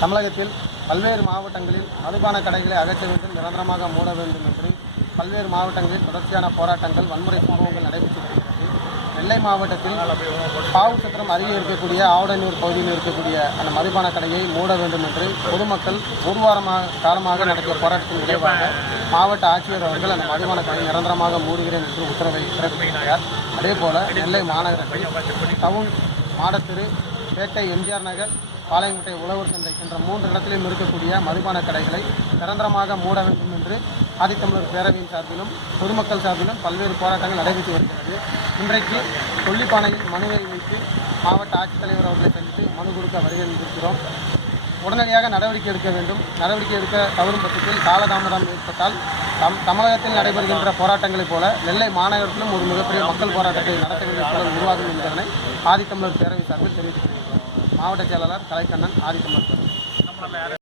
தமிழகத்தில் பல்வேறு மாவட்டங்களில் மதுபான கடைகளை அகற்ற வேண்டும் நிரந்தரமாக மூட வேண்டும் என்று பல்வேறு மாவட்டங்களில் தொடர்ச்சியான போராட்டங்கள் வன்முறை சம்பவங்கள் நடைபெற்று வருகிறது. நெல்லை மாவட்டத்தில் பாவு சத்திரம் அருகே இருக்கக்கூடிய ஆவுடனூர் பகுதியில் இருக்கக்கூடிய அந்த மதுபான கடையை மூட வேண்டும் என்று பொதுமக்கள் ஒரு வாரமாக காலமாக நடத்திய போராட்டத்தின் விளைவாக மாவட்ட ஆட்சியர் அவர்கள் அந்த மதுபான கடையை நிரந்தரமாக மூடுகிறேன் என்று உத்தரவை பிறப்பித்திருக்கிறார் அதே போல நெல்லை மாநகரத்தில் டவுன் மாடத்திரு பேட்டை எம்ஜிஆர் நகர் பாளையங்குட்டை உழவர் சந்தை என்ற மூன்று இடத்திலும் இருக்கக்கூடிய மதுபான கடைகளை நிரந்தரமாக மூட வேண்டும் என்று ஆதித்தமிழர் பேரவையின் சார்பிலும் பொதுமக்கள் சார்பிலும் பல்வேறு போராட்டங்கள் நடைபெற்று வருகிறது. இன்றைக்கு கொல்லிப்பானையில் மனுவை வைத்து மாவட்ட ஆட்சித்தலைவர் அவர்களை சந்தித்து மனு கொடுக்க வருகிறோம் உடனடியாக நடவடிக்கை எடுக்க வேண்டும். நடவடிக்கை எடுக்க தவறும் பட்சத்தில் காலதாமதம் ஏற்பட்டால் தம் தமிழகத்தில் நடைபெறுகின்ற போராட்டங்களைப் போல நெல்லை மாநகரத்திலும் ஒரு மிகப்பெரிய மக்கள் போராட்டத்தை நடத்த வேண்டிய சூழல் உருவாகும் என்பதனை ஆதித்தமிழர் பேரவை சார்பில் தெரிவித்துக் மாவட்ட செயலாளர் கலைக்கண்ணன் ஆதித்தமிழர்